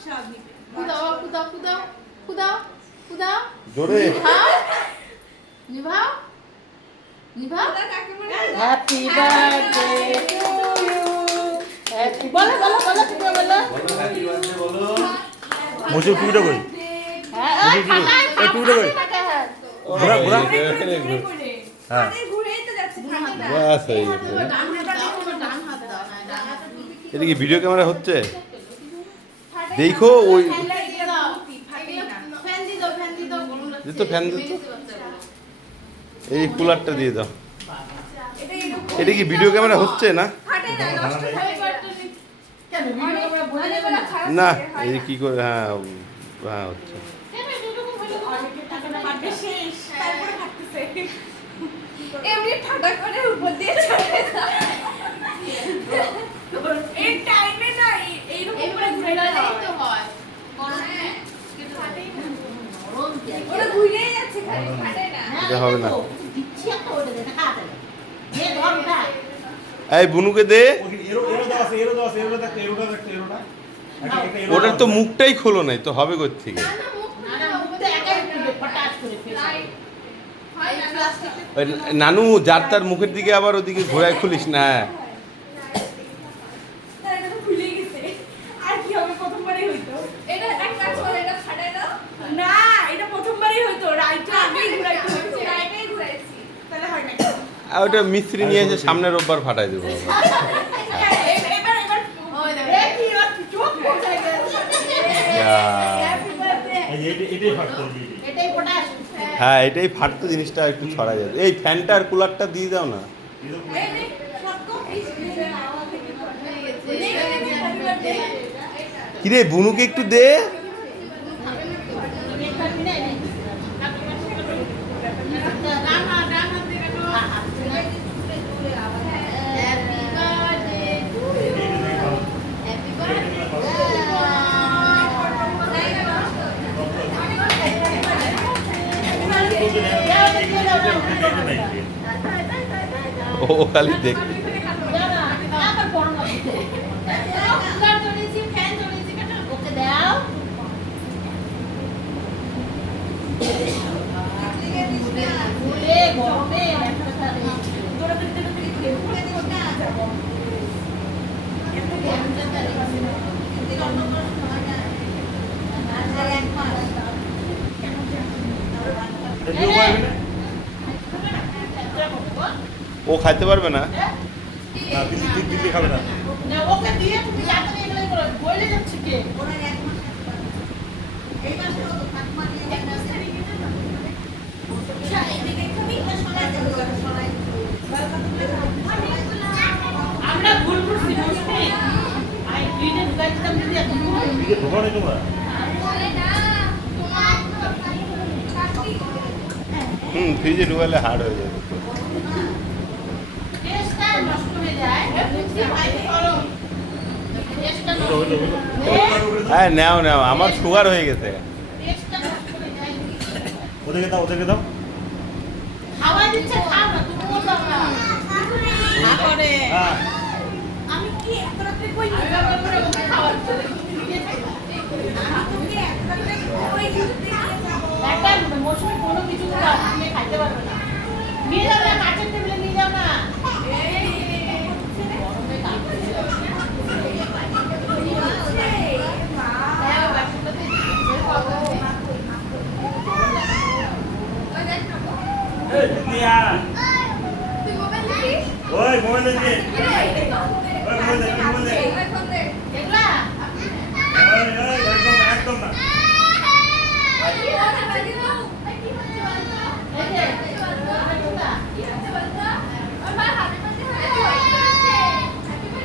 কুদাও কুদাও কুদাও কুদাও কুদাও জোরে নিভাও নিভাও happy birthday to you happy বলো বলো বলো তুমি বলো হ্যাপি বার্থডে বলো মুসু টুকিটা কই হ্যাঁ এই টুকিটা কই ঘোরা ঘোরা হ্যাঁ বাস এই এটা কি ভিডিও ক্যামেরা হচ্ছে দেখো ওই তো ফ্যান দিত এই কুলারটা দিয়ে দাও এটা কি ভিডিও ক্যামেরা হচ্ছে না না এই কি করে হ্যাঁ হ্যাঁ হচ্ছে এমনি ঠাডা করে উপর দিয়ে চলে এই টাইমে না এই রকম করে ঘুরে গেলেই তো হয় কিন্তু ফাটেই না ওরা ঘুরেই যাচ্ছে খালি ফাটে না এটা হবে না দিচ্ছি একটা ওটা দে দেখা যাবে দে ধর ওটা এই বুনুকে দে ওটার তো মুখটাই খোলো নাই তো হবে কোথা থেকে না না মুখটা একাই খুলবে ফটাস করে ফেলে হয় না প্লাস্টিক ওই নানু যার তার মুখের দিকে আবার ওদিকে ঘোরায় খুলিস না এটা তো ভুলে গেছে আর কি হবে প্রথমবারই হইতো এটা এক কাজ করে এটা ফাটাই দাও না এটা প্রথমবারই হইতো রাইটে আগেই ঘুরাইতে হচ্ছে রাইটেই ঘুরাইছি তাহলে হয় না আর ওটা মিস্ত্রি নিয়ে এসে সামনের রোববার ফাটাই দেবো এবার ওই দেখো এ কি আর চোখ পড়ে গেছে হ্যাপি বার্থডে এটাই ফটাস হ্যাঁ এটাই ফাটতো জিনিসটা একটু ছড়া যাবে এই ফ্যানটা আর কুলারটা দিয়ে দাও না এই নে সবকো হ্যাপি বার্থডে কিরে বুনুকে একটু দে ও খালি দেখ ও খাইতে পারবে না খাবে না ওকে দিয়ে তুমি যাতে এগুলো করো বলে যাচ্ছে কে এই মাসে তো ঠাকুমা দিয়ে এক মাস থেকে না আমরা ভুল করছি বুঝতে আই দুইটা ঢুকাইতাম যদি এখন ঢোকানো তোমরা ফ্রিজে ঢুকালে হার্ড হয়ে যাবে টেস্টটা নষ্ট হয়ে যায় বুঝতে পারি করো টেস্টটা নষ্ট হয়ে যায় হ্যাঁ নাও নাও আমার সুগার হয়ে গেছে টেস্টটা নষ্ট হয়ে যায় ওদেরকে দাও খাওয়া দিচ্ছে খাও না তুমি বলবা না না করে হ্যাঁ আমি কি এত রাতে কই নিয়ে খাওয়ার জন্য তুমি এত রাতে কই ঘুরতে যাবো একটা মৌসুমী কোনো কিছু তুমি খাইতে পারবে না নিয়ে যাও না কাঁচের টেবিলে নিয়ে যাও না গরমে কাঁপতে ওই মোবাইল দে